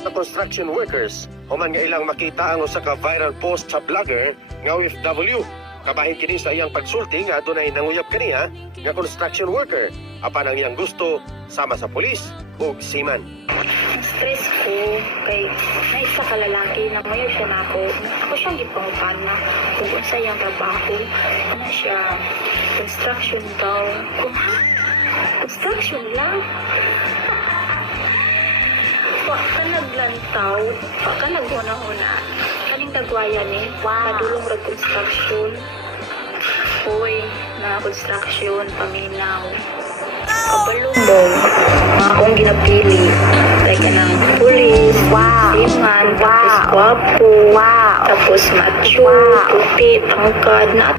sa construction workers. Human nga ilang makita ang usa ka viral post sa vlogger nga OFW. Kabahin kini sa iyang pagsulti nga adunay nanguyab kaniya nga construction worker. Apan ang iyang gusto sama sa pulis o seaman. Stress ko kay naisa ka lalaki na mayo siya na ako. Ako siyang gipangutan na kung unsa iyang trabaho. Ano siya? Construction daw. Kung ha? Construction lang? Wa ka naglantaw, wa ka naghuna-huna. Kaning dagwayan ni, padulong rag construction. Hoy, na construction, paminaw. Kabalong daw, mga akong ginapili. Like ng pulis, seaman, tapos gwapo, tapos macho, puti, tangkad, na